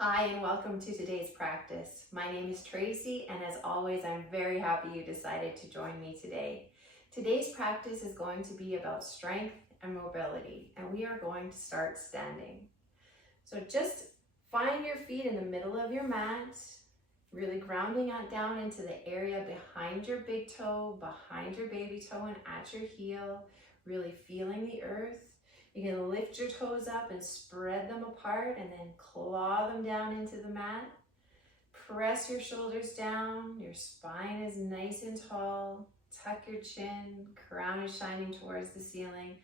Hi and welcome to today's practice. My name is Tracy and as always I'm very happy you decided to join me today. Today's practice is going to be about strength and mobility and we are going to start standing. So just find your feet in the middle of your mat, really grounding it down into the area behind your big toe, behind your baby toe and at your heel, really feeling the earth. You're going to lift your toes up and spread them apart and then claw them down into the mat. Press your shoulders down, your spine is nice and tall. Tuck your chin, crown is shining towards the ceiling.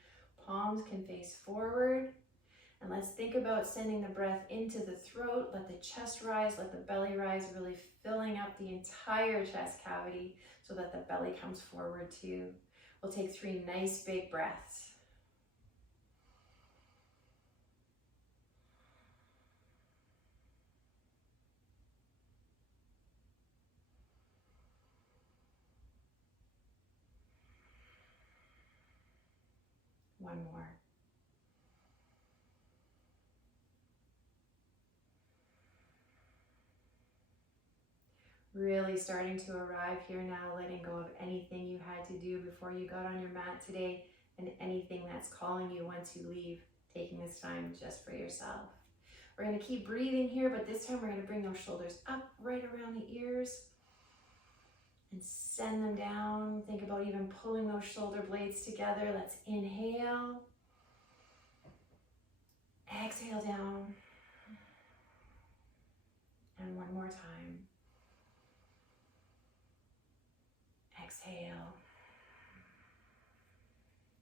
Palms can face forward. And let's think about sending the breath into the throat. Let the chest rise, let the belly rise, really filling up the entire chest cavity so that the belly comes forward too. We'll take 3 nice big breaths. One more. Really starting to arrive here now, letting go of anything you had to do before you got on your mat today and anything that's calling you once you leave, taking this time just for yourself. We're going to keep breathing here, but this time we're going to bring those shoulders up right around the ears and send them down. Think about even pulling those shoulder blades together. Let's inhale. Exhale down. And one more time. Exhale.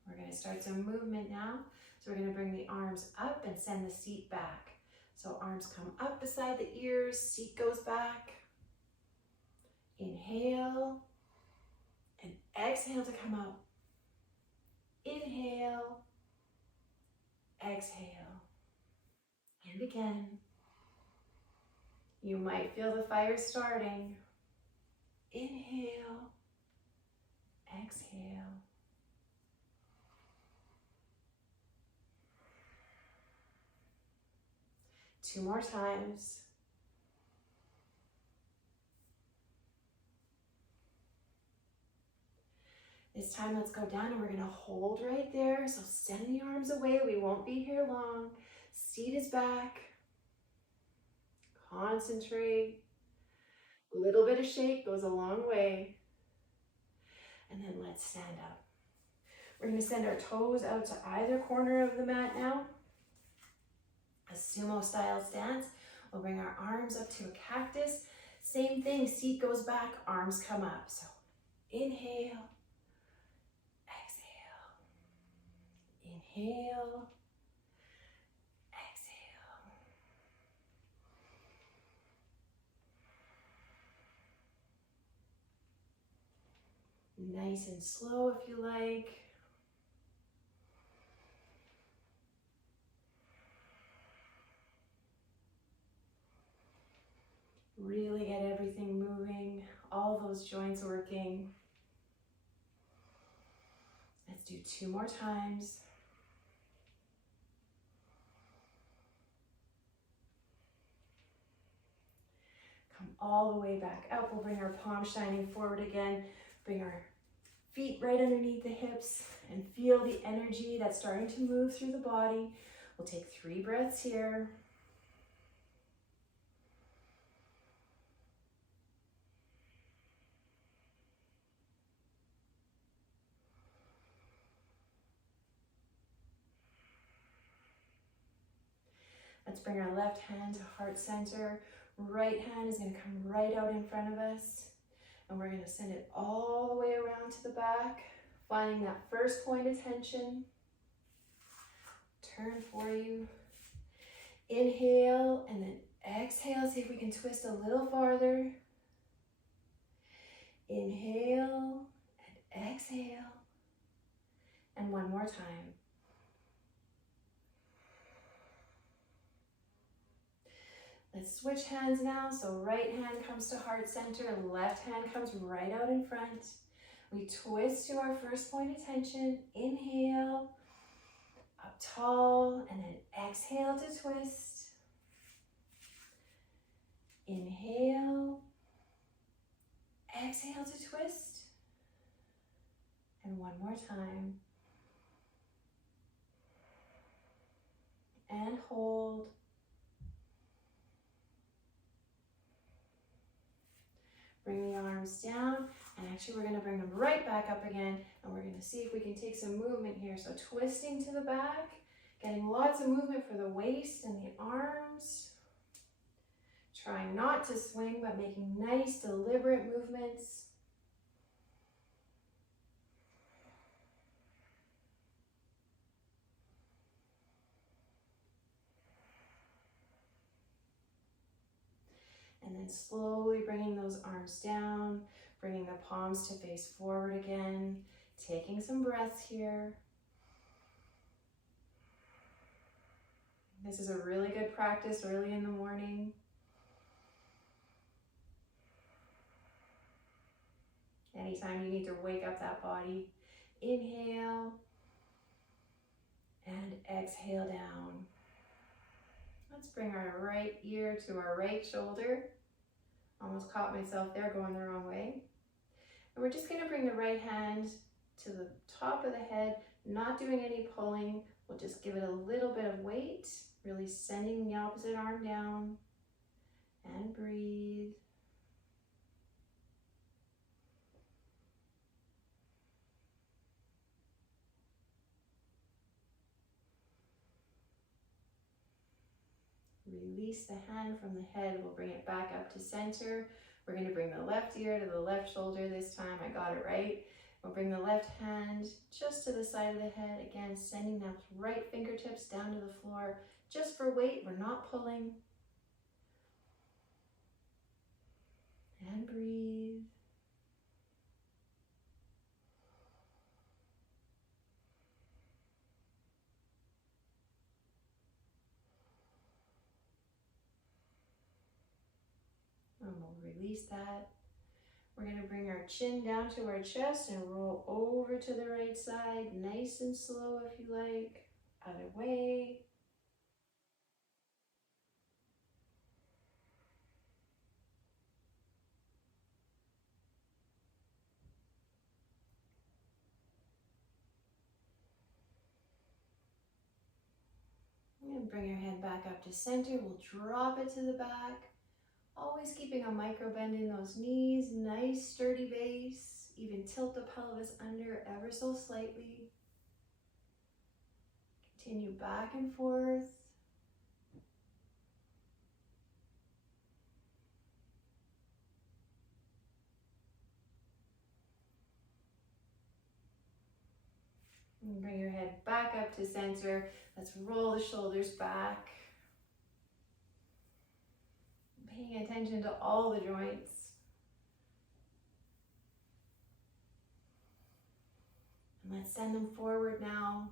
We're going to start some movement now. So we're going to bring the arms up and send the seat back. So arms come up beside the ears, seat goes back. Inhale and exhale to come up. Inhale, exhale, and again. You might feel the fire starting. Inhale, exhale. Two more times. This time let's go down and we're gonna hold right there. So send the arms away, we won't be here long. Seat is back. Concentrate. A little bit of shake goes a long way. And then let's stand up. We're gonna send our toes out to either corner of the mat now. A sumo style stance. We'll bring our arms up to a cactus. Same thing, seat goes back, arms come up. So inhale, exhale, inhale, exhale. Nice and slow if you like. Really get everything moving, all those joints working. Let's do 2 more times. Come all the way back up. We'll bring our palms shining forward again. Bring our feet right underneath the hips and feel the energy that's starting to move through the body. We'll take 3 breaths here. Let's bring our left hand to heart center. Right hand is going to come right out in front of us. And we're going to send it all the way around to the back, finding that first point of tension. Turn for you. Inhale and then exhale. See if we can twist a little farther. Inhale and exhale. And one more time. Let's switch hands now. So right hand comes to heart center, left hand comes right out in front. We twist to our first point of tension. Inhale, up tall, and then exhale to twist. more time. And hold. Bring the arms down, and actually we're going to bring them right back up again, and we're going to see if we can take some movement here. So twisting to the back, getting lots of movement for the waist and the arms. Trying not to swing, but making nice, deliberate movements. And then slowly bringing those arms down, bringing the palms to face forward again, taking some breaths here. This is a really good practice early in the morning. Anytime you need to wake up that body, inhale and exhale down. Let's bring our right ear to our right shoulder. Almost caught myself there going the wrong way. And we're just going to bring the right hand to the top of the head, not doing any pulling. We'll just give it a little bit of weight, really sending the opposite arm down, and breathe. Release the hand from the head. We'll bring it back up to center. We're going to bring the left ear to the left shoulder this time. I got it right. We'll bring the left hand just to the side of the head. Again, sending those right fingertips down to the floor just for weight. We're not pulling. And breathe. And we'll release that. We're going to bring our chin down to our chest and roll over to the right side, nice and slow if you like. Other way. And bring your head back up to center. We'll drop it to the back. Always keeping a micro bend in those knees, nice sturdy base. Even tilt the pelvis under ever so slightly. Continue back and forth. And bring your head back up to center. Let's roll the shoulders back. Paying attention to all the joints. And let's send them forward now.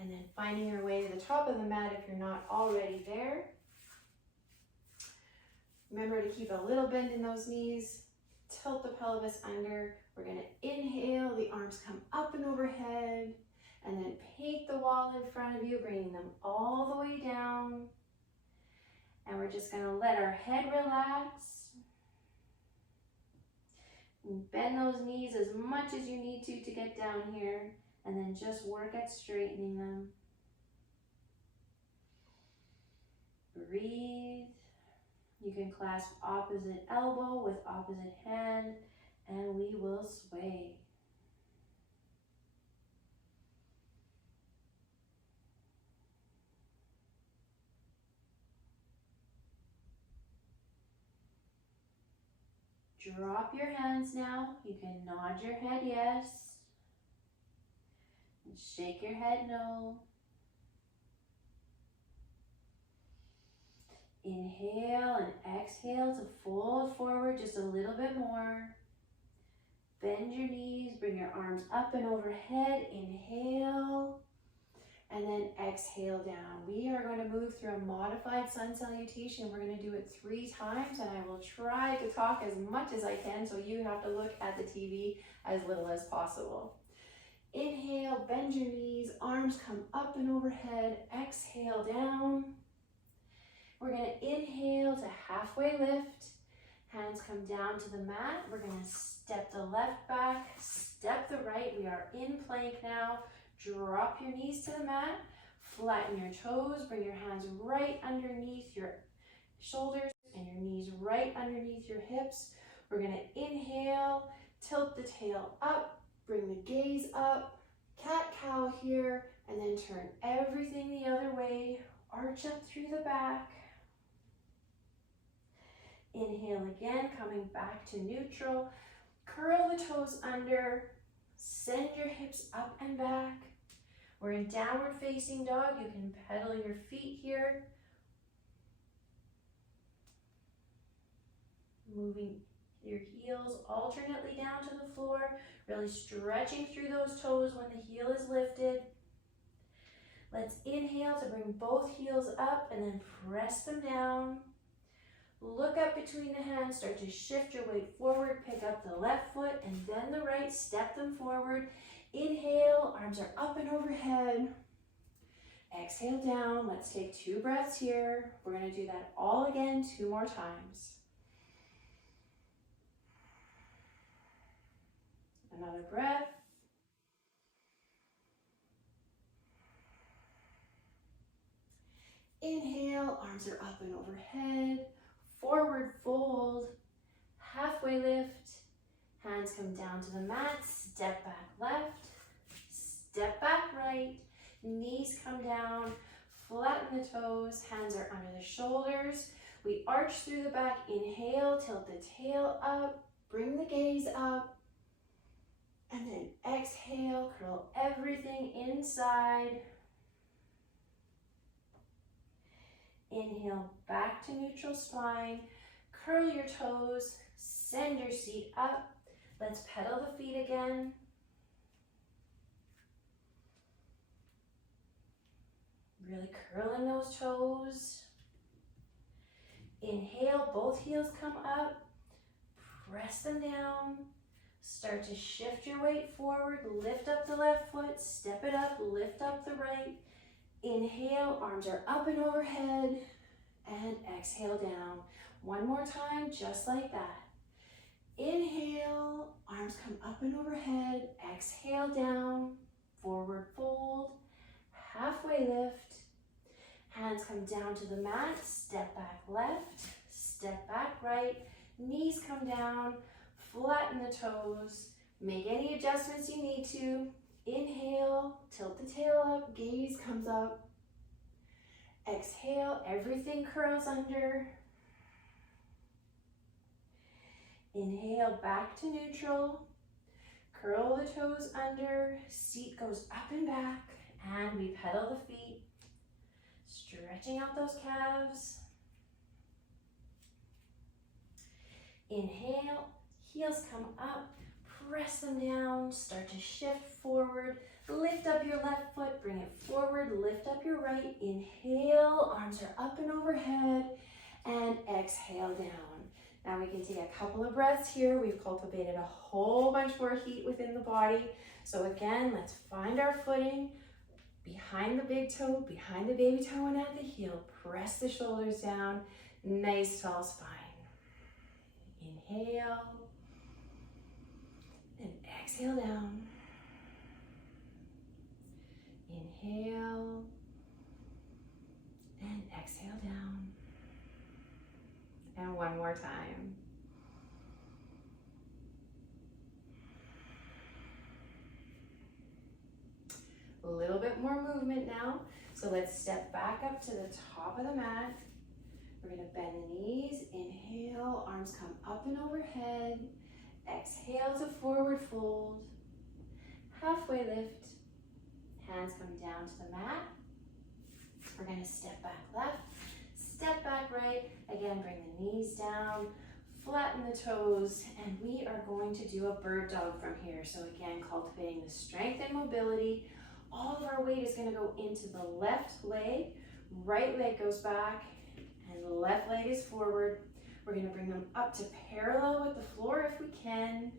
And then finding your way to the top of the mat if you're not already there. Remember to keep a little bend in those knees. Tilt the pelvis under. We're going to inhale, the arms come up and overhead, and then paint the wall in front of you, bringing them all the way down. And we're just going to let our head relax. Bend those knees as much as you need to get down here, and then just work at straightening them. Breathe. You can clasp opposite elbow with opposite hand, and we will sway. Drop your hands now. You can nod your head yes, and shake your head no. Inhale and exhale to fold forward just a little bit more. Bend your knees, bring your arms up and overhead. Inhale, and then exhale down. We are going to move through a modified sun salutation. We're going to do it 3 times, and I will try to talk as much as I can, so you have to look at the TV as little as possible. Inhale, bend your knees, arms come up and overhead. Exhale down. We're gonna inhale to halfway lift. Hands come down to the mat. We're gonna step the left back, step the right. We are in plank now. Drop your knees to the mat. Flatten your toes. Bring your hands right underneath your shoulders and your knees right underneath your hips. We're gonna inhale, tilt the tail up, bring the gaze up, cat-cow here, and then turn everything the other way. Arch up through the back. Inhale again, coming back to neutral. Curl the toes under, send your hips up and back. We're in downward facing dog. You can pedal your feet here. Moving your heels alternately down to the floor, really stretching through those toes when the heel is lifted. Let's inhale to bring both heels up and then press them down. Look up between the hands, start to shift your weight forward, pick up the left foot and then the right, step them forward. Inhale, arms are up and overhead. Exhale down, let's take 2 breaths here. We're gonna do that all again 2 more times. Another breath. Inhale, arms are up and overhead. Forward fold, halfway lift. Hands come down to the mat, step back left, step back right. Knees come down, flatten the toes, hands are under the shoulders. We arch through the back, inhale, tilt the tail up, bring the gaze up. And then exhale, curl everything inside. Inhale, back to neutral spine. Curl your toes, send your seat up. Let's pedal the feet again. Really curling those toes. Inhale, both heels come up. Press them down. Start to shift your weight forward, lift up the left foot, step it up, lift up the right. Inhale, arms are up and overhead, and exhale down. One more time, just like that. Inhale, arms come up and overhead, exhale down, forward fold, halfway lift. Hands come down to the mat, step back left, step back right, knees come down, flatten the toes, make any adjustments you need to. Inhale, tilt the tail up, gaze comes up. Exhale, everything curls under. Inhale, back to neutral. Curl the toes under, seat goes up and back, and we pedal the feet, stretching out those calves. Inhale, heels come up, press them down, start to shift forward, lift up your left foot, bring it forward, lift up your right, inhale, arms are up and overhead, and exhale down. Now we can take a couple of breaths here. We've cultivated a whole bunch more heat within the body. So again, let's find our footing, behind the big toe, behind the baby toe, and at the heel, press the shoulders down, nice tall spine. Inhale, and exhale down. Inhale, and exhale down. And one more time. A little bit more movement now. So let's step back up to the top of the mat. We're gonna bend the knees, inhale, arms come up and overhead. Exhale to forward fold. Halfway lift, hands come down to the mat. We're gonna step back left, step back right. Again, bring the knees down, flatten the toes, and we are going to do a bird dog from here. So again, cultivating the strength and mobility. All of our weight is gonna go into the left leg, right leg goes back, and the left leg is forward. We're gonna bring them up to parallel with the floor if we can,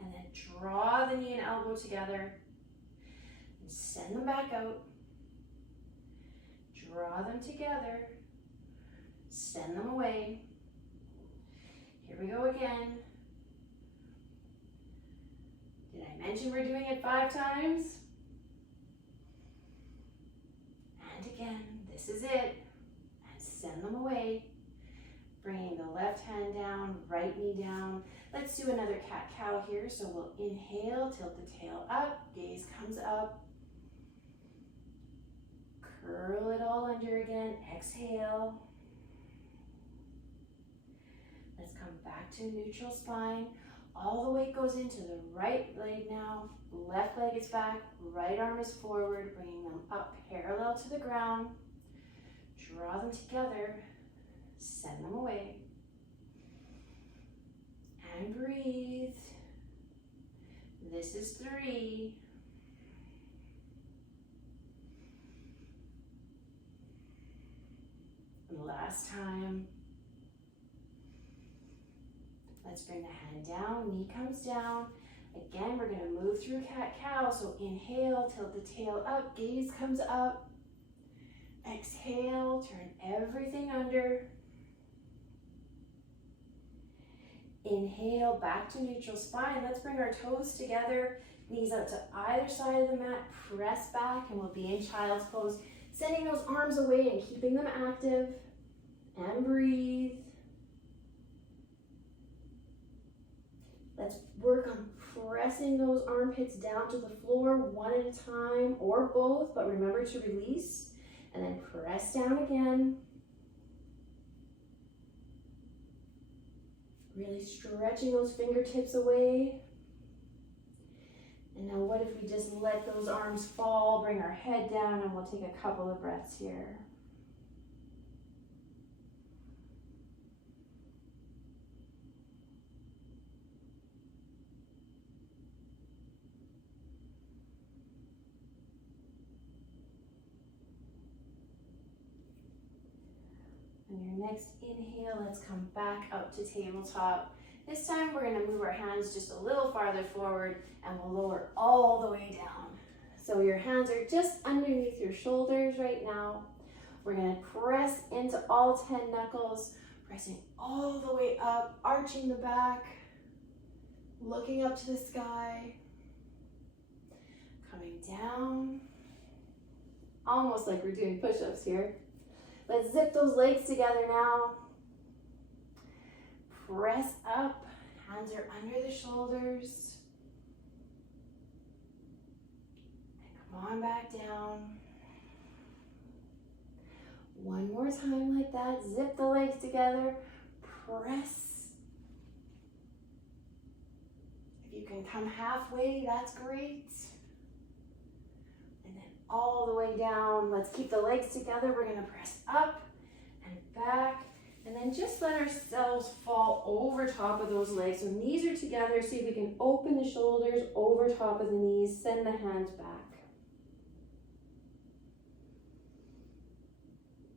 and then draw the knee and elbow together, and send them back out. Draw them together, Send them away. Here we go again. Did I mention we're doing it 5 times? And again, this is it. And send them away. Bringing the left hand down, right knee down. Let's do another cat-cow here. So we'll inhale, tilt the tail up, gaze comes up. Curl it all under again, exhale. Let's come back to neutral spine. All the weight goes into the right leg now. Left leg is back, right arm is forward, bringing them up parallel to the ground. Draw them together, send them away. And breathe. This is 3. And last time. Let's bring the hand down, knee comes down. Again, we're gonna move through cat-cow. So inhale, tilt the tail up, gaze comes up. Exhale, turn everything under. Inhale, back to neutral spine. Let's bring our toes together, knees out to either side of the mat, press back, and we'll be in child's pose. Sending those arms away and keeping them active. And breathe. Let's work on pressing those armpits down to the floor one at a time, or both, but remember to release, and then press down again. Really stretching those fingertips away. And now what if we just let those arms fall, bring our head down, and we'll take a couple of breaths here. On your next inhale, let's come back up to tabletop. This time we're going to move our hands just a little farther forward and we'll lower all the way down. So your hands are just underneath your shoulders right now. We're going to press into all 10 knuckles, pressing all the way up, arching the back, looking up to the sky, coming down, almost like we're doing push-ups here. Let's zip those legs together now. Press up, hands are under the shoulders. And come on back down. One more time like that. Zip the legs together. Press. If you can come halfway, that's great. And then all the way down. Let's keep the legs together. We're going to press up and back. And then just let ourselves fall over top of those legs. So knees are together. See if we can open the shoulders over top of the knees. Send the hands back.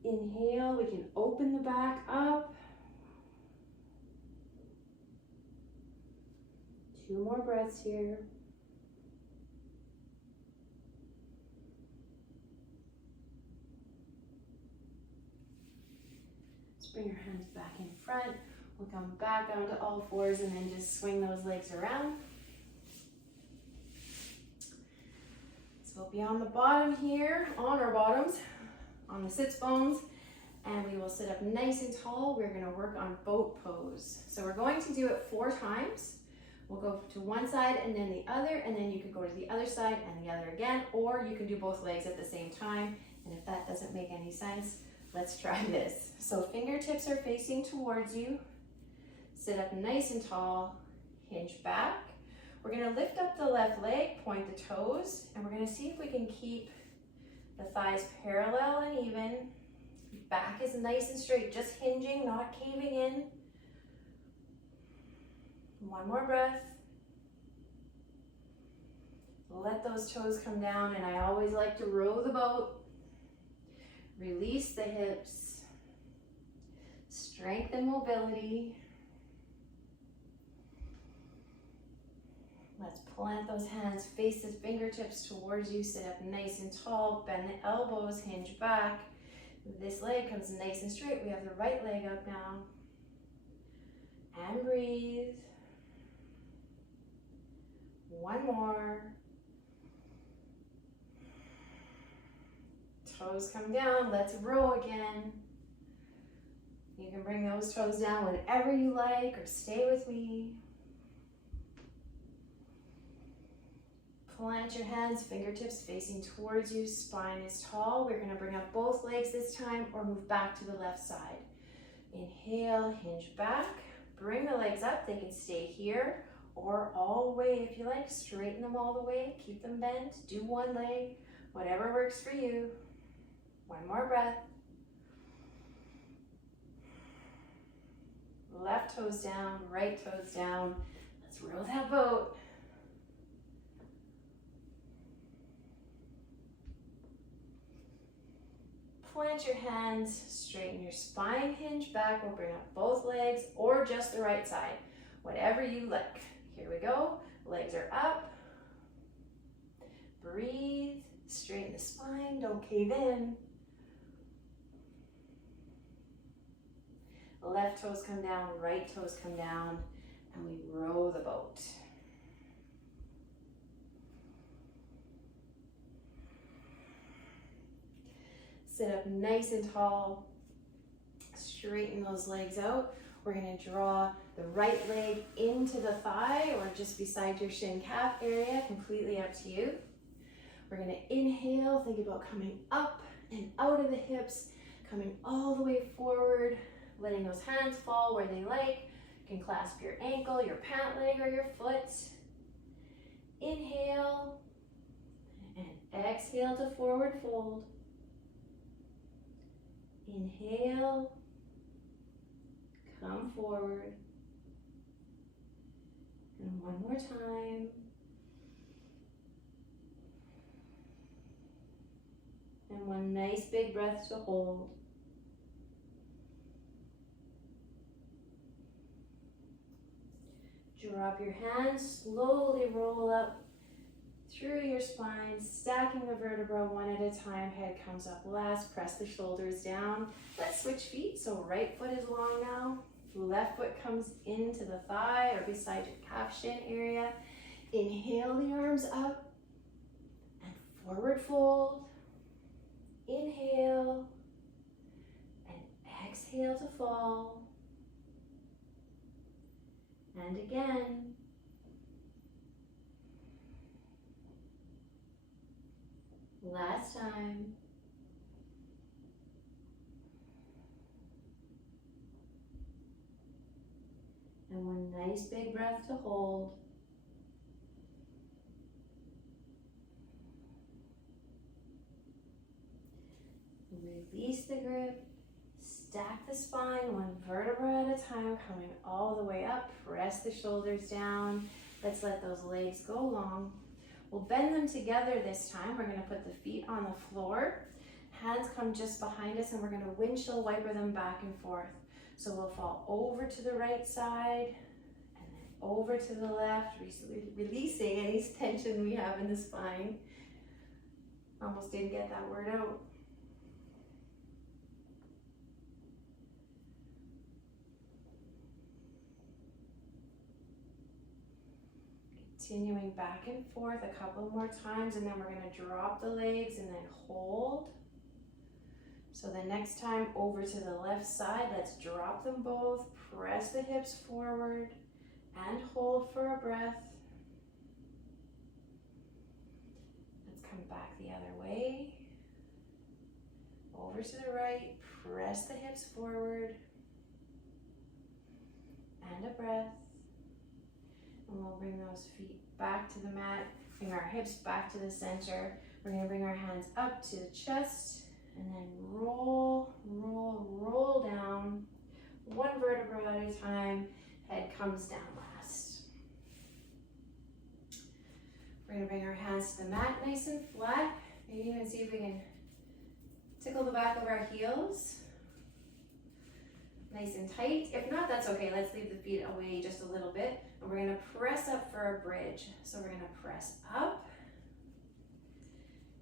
Inhale, we can open the back up. 2 more breaths here. Let's bring our hands back in front. We'll come back down to all fours and then just swing those legs around. So we'll be on the bottom here, on our bottoms, on the sits bones, and we will sit up nice and tall. We're going to work on boat pose. So we're going to do it 4 times. We'll go to one side and then the other, and then you can go to the other side and the other again, or you can do both legs at the same time. And if that doesn't make any sense, let's try this. So fingertips are facing towards you. Sit up nice and tall, hinge back. We're going to lift up the left leg, point the toes, and we're going to see if we can keep the thighs parallel and even. Back is nice and straight, just hinging, not caving in. 1 more breath. Let those toes come down, and I always like to row the boat. Release the hips. Strength and mobility. Let's plant those hands, face the fingertips towards you, sit up nice and tall, bend the elbows, hinge back. This leg comes nice and straight. We have the right leg up now. And breathe. One more. Toes come down. Let's row again. You can bring those toes down whenever you like, or stay with me. Plant your hands, fingertips facing towards you, spine is tall. We're going to bring up both legs this time or move back to the left side. Inhale, hinge back. Bring the legs up. They can stay here or all the way if you like. Straighten them all the way. Keep them bent. Do one leg, whatever works for you. One more breath. Left toes down, right toes down. Let's row that boat. Plant your hands, straighten your spine, hinge back. We'll bring up both legs or just the right side, whatever you like. Here we go. Legs are up. Breathe, straighten the spine, don't cave in. Left toes come down, right toes come down, and we row the boat. Sit up nice and tall. Straighten those legs out. We're going to draw the right leg into the thigh or just beside your shin calf area, completely up to you. We're going to inhale, think about coming up and out of the hips, coming all the way forward, letting those hands fall where they like. You can clasp your ankle, your pant leg, or your foot. Inhale and exhale to forward fold. Inhale, come forward, and one more time. And one nice big breath to hold. Drop your hands, slowly roll up through your spine, stacking the vertebra one at a time. Head comes up last, press the shoulders down. Let's switch feet, so right foot is long now. Left foot comes into the thigh or beside your calf shin area. Inhale the arms up and forward fold. Inhale and exhale to fall. And again. Last time. And one nice big breath to hold. Release the grip. Stack the spine one vertebra at a time, coming all the way up. Press the shoulders down. Let's let those legs go long. We'll bend them together this time. We're going to put the feet on the floor. Hands come just behind us and we're going to windshield wiper them back and forth. So we'll fall over to the right side and then over to the left, releasing any tension we have in the spine. Almost didn't get that word out. Continuing back and forth a couple more times, and then we're going to drop the legs and then hold. So the next time over to the left side, let's drop them both, press the hips forward, and hold for a breath. Let's come back the other way. Over to the right, press the hips forward, and a breath. And we'll bring those feet back to the mat, bring our hips back to the center. We're going to bring our hands up to the chest and then roll, roll, roll down. One vertebra at a time. Head comes down last. We're going to bring our hands to the mat nice and flat. Maybe even see if we can tickle the back of our heels. Nice and tight. If not, that's okay. Let's leave the feet away just a little bit. And we're going to press up for a bridge. So we're going to press up.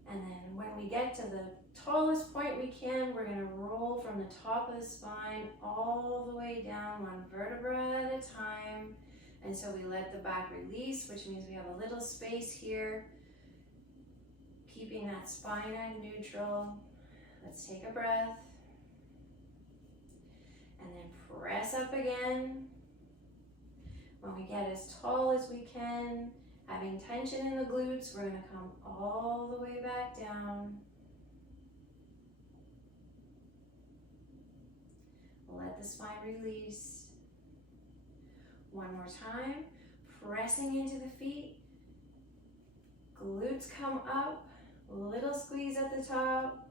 And then when we get to the tallest point we can, we're gonna roll from the top of the spine all the way down, one vertebra at a time. And so we let the back release, which means we have a little space here, keeping that spine at neutral. Let's take a breath. And then press up again. When we get as tall as we can, having tension in the glutes, we're gonna come all the way back down. Let the spine release. One more time, pressing into the feet. Glutes come up, little squeeze at the top,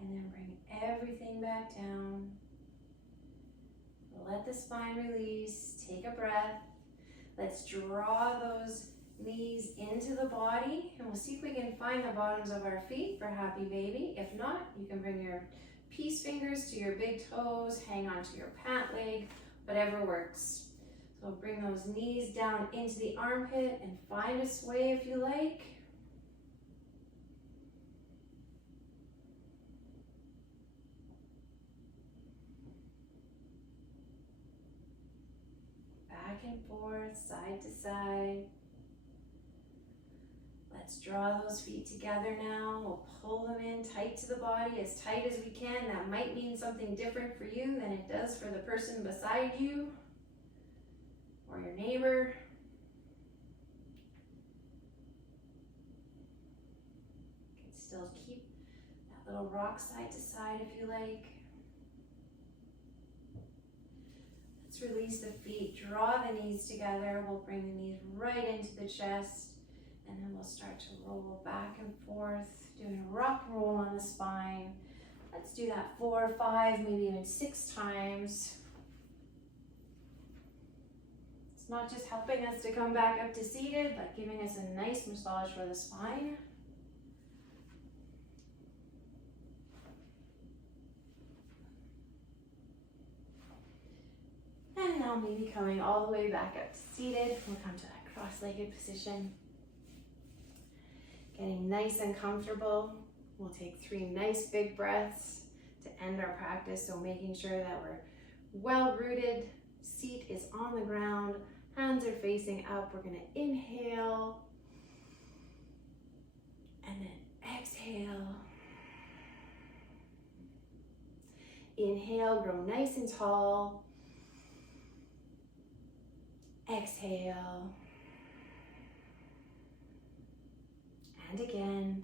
and then bring everything back down. Let the spine release, take a breath. Let's draw those knees into the body, and we'll see if we can find the bottoms of our feet for happy baby. If not, you can bring your peace fingers to your big toes, hang onto your pant leg, whatever works. So bring those knees down into the armpit and find a sway if you like. Back and forth, side to side. Let's draw those feet together now. We'll pull them in tight to the body, as tight as we can. That might mean something different for you than it does for the person beside you or your neighbor. You can still keep that little rock side to side if you like. Let's release the feet, draw the knees together. We'll bring the knees right into the chest. And then we'll start to roll back and forth, doing a rock roll on the spine. Let's do that 4, 5, maybe even 6 times. It's not just helping us to come back up to seated, but giving us a nice massage for the spine. And now maybe coming all the way back up to seated. We'll come to that cross-legged position. Getting nice and comfortable. We'll take 3 nice big breaths to end our practice. So making sure that we're well rooted, seat is on the ground, hands are facing up. We're gonna inhale and then exhale. Inhale, grow nice and tall. Exhale. And again.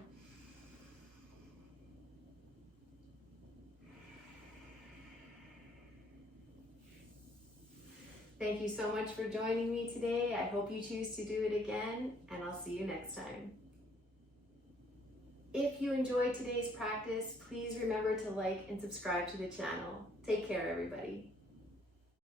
Thank you so much for joining me today. I hope you choose to do it again, and I'll see you next time. If you enjoyed today's practice, please remember to like and subscribe to the channel. Take care, everybody.